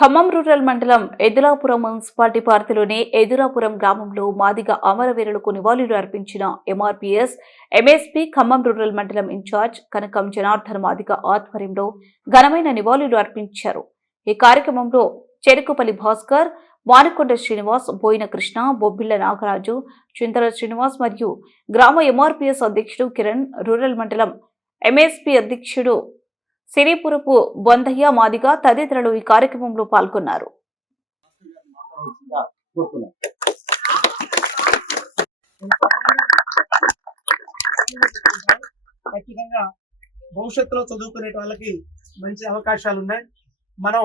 Khammam rural మండలం Edulapuram municipality పరిధిలోని ఎదులాపురం గ్రామంలో మాదిగ అమరవీరులకు నివాళులు అర్పించిన ఎంఆర్పీఎస్ ఎంఎస్పీ ఖమ్మం రూరల్ మండలం ఇన్ఛార్జ్ కనకం జనార్దన్ మాదిగ ఆధ్వర్యంలో ఘనమైన నివాళులు అర్పించారు. ఈ కార్యక్రమంలో చెరుకుపల్లి భాస్కర్, వానకొండ శ్రీనివాస్, బోయిన కృష్ణ, బొబ్బిళ్ల నాగరాజు, చింతల శ్రీనివాస్ మరియు గ్రామ ఎంఆర్పీఎస్ అధ్యక్షుడు కిరణ్, రూరల్ మండలం ఎంఎస్పీ అధ్యక్షుడు సిరిపురపు బొందయ్య మాదిగ తదితరులు ఈ కార్యక్రమంలో పాల్గొన్నారు. ఖచ్చితంగా భవిష్యత్తులో చదువుకునే వాళ్ళకి మంచి అవకాశాలు ఉన్నాయి. మనం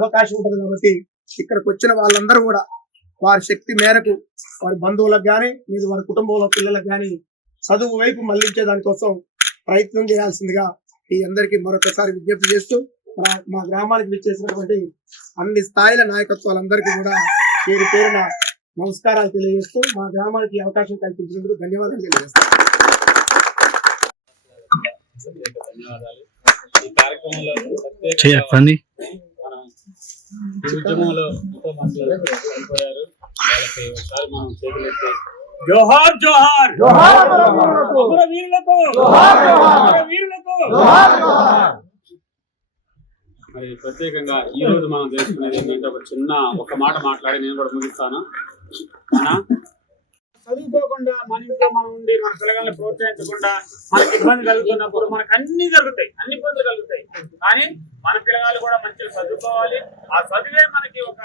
అవకాశం ఉంటుంది కాబట్టి ఇక్కడికి వచ్చిన వాళ్ళందరూ కూడా వారి శక్తి మేరకు వారి బంధువులకు కానీ లేదా వారి కుటుంబంలో పిల్లలకు కానీ చదువు వైపు మళ్లించే దానికోసం ప్రయత్నం చేయాల్సిందిగా ఈ అందరికీ మరొకసారి విజ్ఞప్తి చేస్తూ మా గ్రామానికి విచ్చేసినటువంటి అన్ని స్థాయిల నాయకత్వాలందరికీ కూడా పేరు పేరున నమస్కారాలు తెలియజేస్తూ మా గ్రామానికి అవకాశం కల్పించినందుకు ధన్యవాదాలు తెలియజేస్తాను. చెప్పండి. జోహార్ జోహార్ జోహార్ వీరులకు వీరులకు. మరి ప్రత్యేకంగా ఈ రోజు మనం తెలుసుకునేది ఏంటంటే ఒక మాట మాట్లాడి నేను కూడా ముగిస్తాను. చదువుకోకుండా మన ఇంట్లో మనం ఉండి మన పిల్లగాళ్ళని ప్రోత్సహించకుండా మనకి ఇబ్బంది కలుగుతున్నప్పుడు మనకు అన్ని జరుగుతాయి, అన్ని ఇబ్బందులు కలుగుతాయి. కానీ మన పిల్లగాళ్ళు కూడా మంచిగా చదువుకోవాలి. ఆ చదివే మనకి ఒక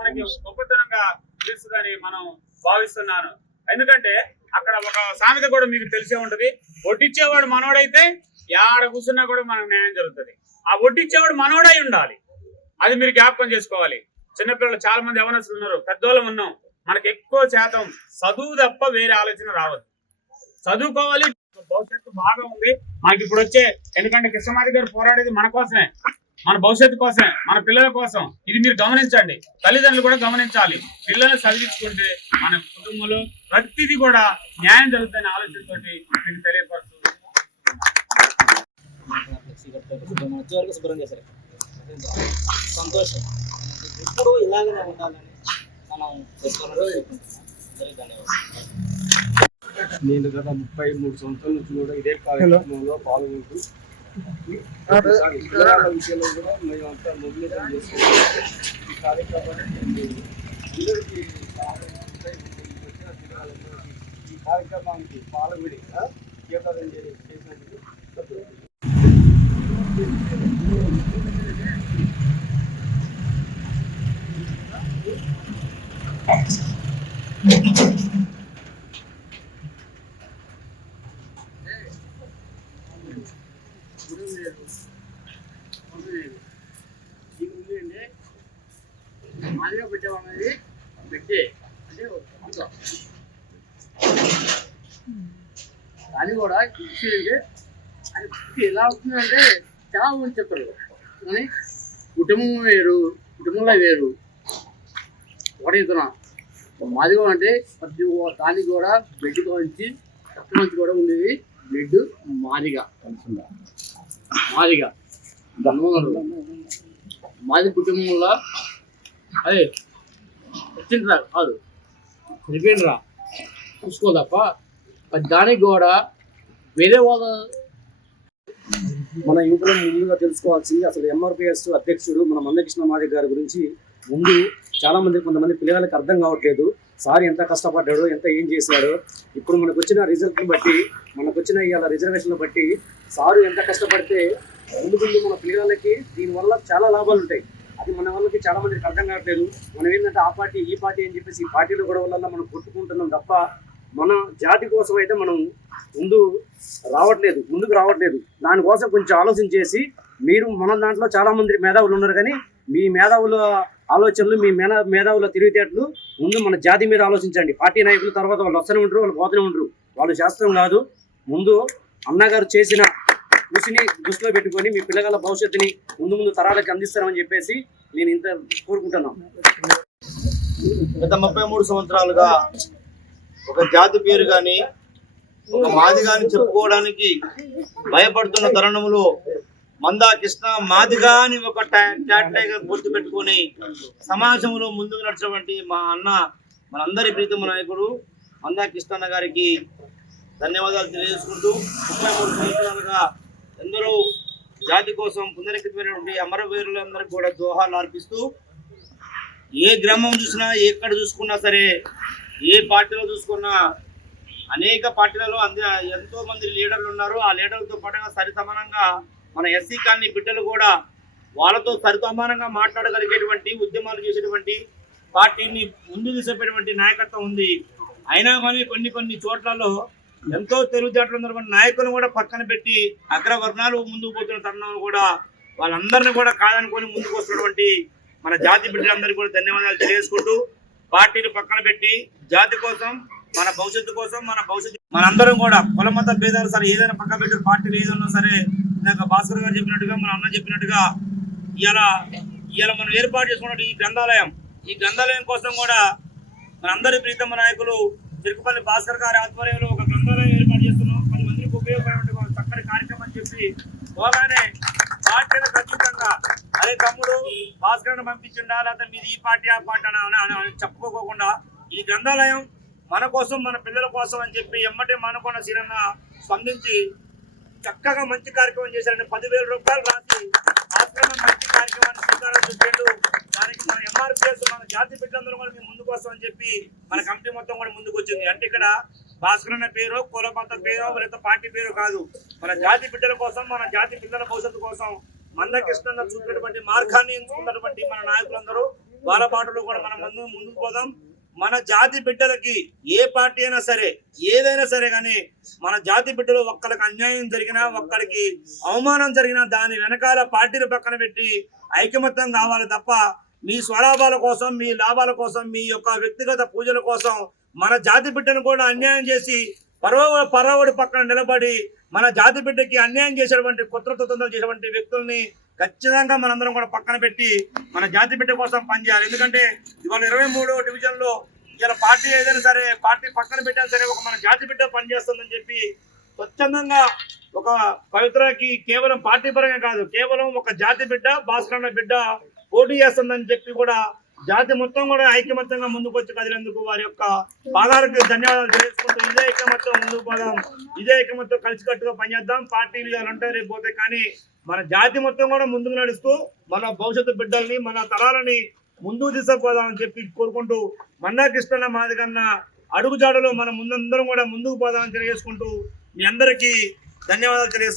మనకి గొప్పతనంగా తెలుస్తుందని మనం భావిస్తున్నాను. ఎందుకంటే అక్కడ ఒక సామెత కూడా మీకు తెలిసే ఉంటది, వడ్డిచ్చేవాడు మనోడైతే యాడ కూర్చున్నా కూడా మనకు న్యాయం జరుగుతుంది. ఆ వడ్డిచ్చేవాడు మనోడై ఉండాలి, అది మీరు జ్ఞాపకం చేసుకోవాలి. చిన్నపిల్లలు చాలా మంది యవనస్తులు ఉన్నారు, పెద్దోళ్ళం ఉన్నాం. మనకి ఎక్కువ శాతం చదువు తప్ప వేరే ఆలోచన రావద్దు. చదువుకోవాలి, భవిష్యత్తు బాగా ఉంది మనకి ఇప్పుడు వచ్చే. ఎందుకంటే కృష్ణమాది గారు పోరాడేది మన కోసమే, మన భవిష్యత్తు కోసమే, మన పిల్లల కోసం. ఇది మీరు గమనించండి, తల్లిదండ్రులు కూడా గమనించాలి. పిల్లల్ని చదివించుకుంటే మన కుటుంబంలో ప్రతిదీ కూడా న్యాయం జరుగుతుందనే ఆలోచనతో మీకు తెలియపరుస్తూ శుభ్రం చేశారు. సంతోషం. ఇప్పుడు ఇలాగనే ఉండాలని మనం నేను గత 33 సంవత్సరాల నుంచి కూడా ఇదే కార్యక్రమంలో పాల్గొంటూ పిల్లల విషయంలో కూడా మేమంతా మొబిలైజేషన్ చేసుకుంటాం. ఈ కార్యక్రమాన్ని అందరికీ ఈ కార్యక్రమానికి పాల్గొని కేవలం చేసినందుకు మాదిగా పెట్టేవాళ్ళది పెట్టే అంటే అది కూడా అది ఎలా అవుతుందంటే చాలా మంది చెప్పారు. కానీ కుటుంబం వేరు, కుటుంబంలో వేరు. ఒకటి ఇస్తున్నా మాదిగా అంటే ప్రతి దానికి కూడా బ్లడ్ నుంచి రక్తం నుంచి కూడా ఉండేది బ్లడ్ మాదిగా మాదిగా మాది కుటుంబంలో అదే వచ్చిండ్రా కాదు చనిపోయినరా చూసుకో తప్ప దానికి కూడా వేరే వాళ్ళ. మన యువకులు ముందుగా తెలుసుకోవాల్సింది అసలు ఎంఆర్పీఎస్ అధ్యక్షుడు మన మందకృష్ణ మాదిగ గారి గురించి ముందు చాలా మంది కొంతమంది పిల్లలకి అర్థం కావట్లేదు. సార్ ఎంత కష్టపడ్డాడో, ఎంత ఏం చేశాడో. ఇప్పుడు మనకు వచ్చిన రిజల్ట్ని బట్టి, మనకు వచ్చిన ఇవాళ రిజర్వేషన్లు బట్టి సారు ఎంత కష్టపడితే ముందు ముందు మన పిల్లలకి దీనివల్ల చాలా లాభాలు ఉంటాయి. అది మన వాళ్ళకి చాలా మందికి అర్థం కావట్లేదు. మనం ఏంటంటే ఆ పార్టీ ఈ పార్టీ అని చెప్పేసి ఈ పార్టీల గొడవల మనం కొట్టుకుంటున్నాం తప్ప మన జాతి కోసం అయితే మనం ముందుకు రావట్లేదు. దానికోసం కొంచెం ఆలోచన చేసి మీరు మన దాంట్లో చాలా మంది మేధావులు ఉన్నారు, కానీ మీ మేధావుల ఆలోచనలు, మీ మేధావుల తెలివితేటలు ముందు మన జాతి మీద ఆలోచించండి. పార్టీ నాయకులు తర్వాత వాళ్ళు వస్తూనే ఉంటారు, వాళ్ళు పోతూనే ఉంటారు. వాళ్ళు శాస్త్రం కాదు. ముందు అన్నగారు చేసిన కృషిని దృష్టిలో పెట్టుకొని మీ పిల్లల భవిష్యత్తుని ముందు తరాలకు అందిస్తారని చెప్పేసి నేను ఇంత కోరుకుంటున్నాను. గత 33 సంవత్సరాలుగా ఒక జాతి పేరు కానీ ఒక మాదిగాని చెప్పుకోవడానికి భయపడుతున్న తరుణంలో మందా కృష్ణ మాదిగా అని ఒక ట్యాగ్గా గుర్తు పెట్టుకొని సమాజంలో ముందుకు నడిచినటువంటి మా అన్న మనందరి ప్రీతమ నాయకుడు మందా కృష్ణ గారికి ధన్యవాదాలు తెలియజేసుకుంటూ 33 సంవత్సరాలుగా ఎందరో జాతి కోసం పునరంకితమైనటువంటి అమరవీరులందరికీ కూడా జోహార్లు అర్పిస్తూ ఏ గ్రామం చూసినా ఎక్కడ చూసుకున్నా సరే ఏ పార్టీలో చూసుకున్నా అనేక పార్టీలలో ఎంతో మంది లీడర్లు ఉన్నారు. ఆ లీడర్లతో పాటుగా సరిసమానంగా మన ఎస్సీ కాలనీ బిడ్డలు కూడా వాళ్ళతో సరిసమానంగా మాట్లాడగలిగేటువంటి ఉద్యమాలు చేసేటువంటి పార్టీని ముందు తీసుకుపోయేటువంటి నాయకత్వం ఉంది. అయినా కానీ కొన్ని చోట్లలో ఎంతో తెలివితేటలు ఉన్నటువంటి నాయకులను కూడా పక్కన పెట్టి అగ్రవర్ణాలు ముందుకు పోతున్న తరుణంలో కూడా వాళ్ళందరినీ కూడా కాదనుకొని ముందుకు వస్తున్నటువంటి మన జాతి బిడ్డలందరికీ కూడా ధన్యవాదాలు తెలియజేసుకుంటూ పార్టీని పక్కన పెట్టి జాతి కోసం మన భవిష్యత్తు కోసం మనందరం కూడా కుల మత భేదాలు సరే ఏదైనా పక్కన పెట్టిన పార్టీలు ఏదైనా సరే ఇందాక భాస్కర్ గారు చెప్పినట్టుగా మన అన్న చెప్పినట్టుగా ఇవాళ మనం ఏర్పాటు చేసుకున్నట్టు ఈ గ్రంథాలయం కోసం కూడా మనందరి ప్రీతమ నాయకులు తిరుపతి భాస్కర్ గారి ఆధ్వర్యంలో ఒక గ్రంథాలయం ఏర్పాటు చేస్తున్నాం. 10 మందికి ఉపయోగపడే చక్కటి కార్యక్రమం చెప్పి పోగానే పార్టీలకు ఖచ్చితంగా అదే తమ్ముడు భాస్కర్ని పంపించిండా లేకపోతే మీది ఈ పార్టీ ఆ పార్టీ అని చెప్పుకోకుండా ఈ గ్రంథాలయం మన కోసం మన పిల్లల కోసం అని చెప్పి ఎమ్మటే మనకొండ సీనన్న స్పందించి చక్కగా మంచి కార్యక్రమం చేశారని 10,000 రూపాయలు రాసి భాస్కర్ మంచి కార్యక్రమాన్ని శ్రీకారం చుట్టాడు. దానికి మన ఎంఆర్పిఎస్ మన జాతి బిడ్డలందరూ కూడా మేము ముందుకు వస్తామని చెప్పి మన కమిటీ మొత్తం కూడా ముందుకు వచ్చింది. అంటే ఇక్కడ భాస్కర్ అన్న పేరు కుల మత పేరు లేదా పార్టీ పేరు కాదు, మన జాతి బిడ్డల కోసం మన జాతి పిల్లల భవిష్యత్తు కోసం మందా కృష్ణ చూపినటువంటి మార్గాన్ని ఎంచుకున్నటువంటి మన నాయకులందరూ వాళ్ళ పాటలో కూడా మనం ముందుకు పోదాం. మన జాతి బిడ్డలకి ఏ పార్టీ అయినా సరే ఏదైనా సరే కానీ మన జాతి బిడ్డలు ఒక్కరికి అన్యాయం జరిగినా ఒక్కరికి అవమానం జరిగినా దాని వెనకాల పార్టీలు పక్కన పెట్టి ఐకమత్యం కావాలి తప్ప మీ స్వలాభాల కోసం మీ లాభాల కోసం మీ యొక్క వ్యక్తిగత పూజల కోసం మన జాతి బిడ్డను కూడా అన్యాయం చేసి పరవడి పక్కన నిలబడి మన జాతి బిడ్డకి అన్యాయం చేసేటువంటి కుట్రతంత్రాలు చేసేటువంటి వ్యక్తుల్ని ఖచ్చితంగా మనందరం కూడా పక్కన పెట్టి మన జాతి బిడ్డ కోసం పనిచేయాలి. ఎందుకంటే ఇవాళ 23వ డివిజన్లో ఇలా పార్టీ ఏదైనా సరే పార్టీ పక్కన పెట్టినా సరే ఒక మన జాతి బిడ్డ పనిచేస్తుందని చెప్పి స్వచ్ఛందంగా ఒక పవిత్రకి కేవలం పార్టీ పరంగా కాదు కేవలం ఒక జాతి బిడ్డ భాస్కరన్న బిడ్డ పోటీ చేస్తుందని చెప్పి కూడా జాతి మొత్తం కూడా ఐకమత్యంగా ముందుకు వచ్చి కదిలేందుకు వారి యొక్క పాదాలకు ధన్యవాదాలు తెలియజేసుకుంటూ ఇదే ఐకమత్యం ముందుకు పోదాం, ఇదే ఐకమత్యం కలిసికట్టుగా పనిచేద్దాం. పార్టీలు ఇవాళ ఉంటాయి రేపు పోతే కానీ మన జాతి మొత్తం కూడా ముందుకు నడుస్తూ మన భవిష్యత్తు బిడ్డల్ని మన తరాలని ముందుకు తీసుకుపోదామని చెప్పి కోరుకుంటూ మందా కృష్ణ మాదిగన్న అడుగుజాడలో మనం ముందందరం కూడా ముందుకు పోదామని తెలియజేసుకుంటూ మీ అందరికీ ధన్యవాదాలు తెలియజేసుకుంటాం.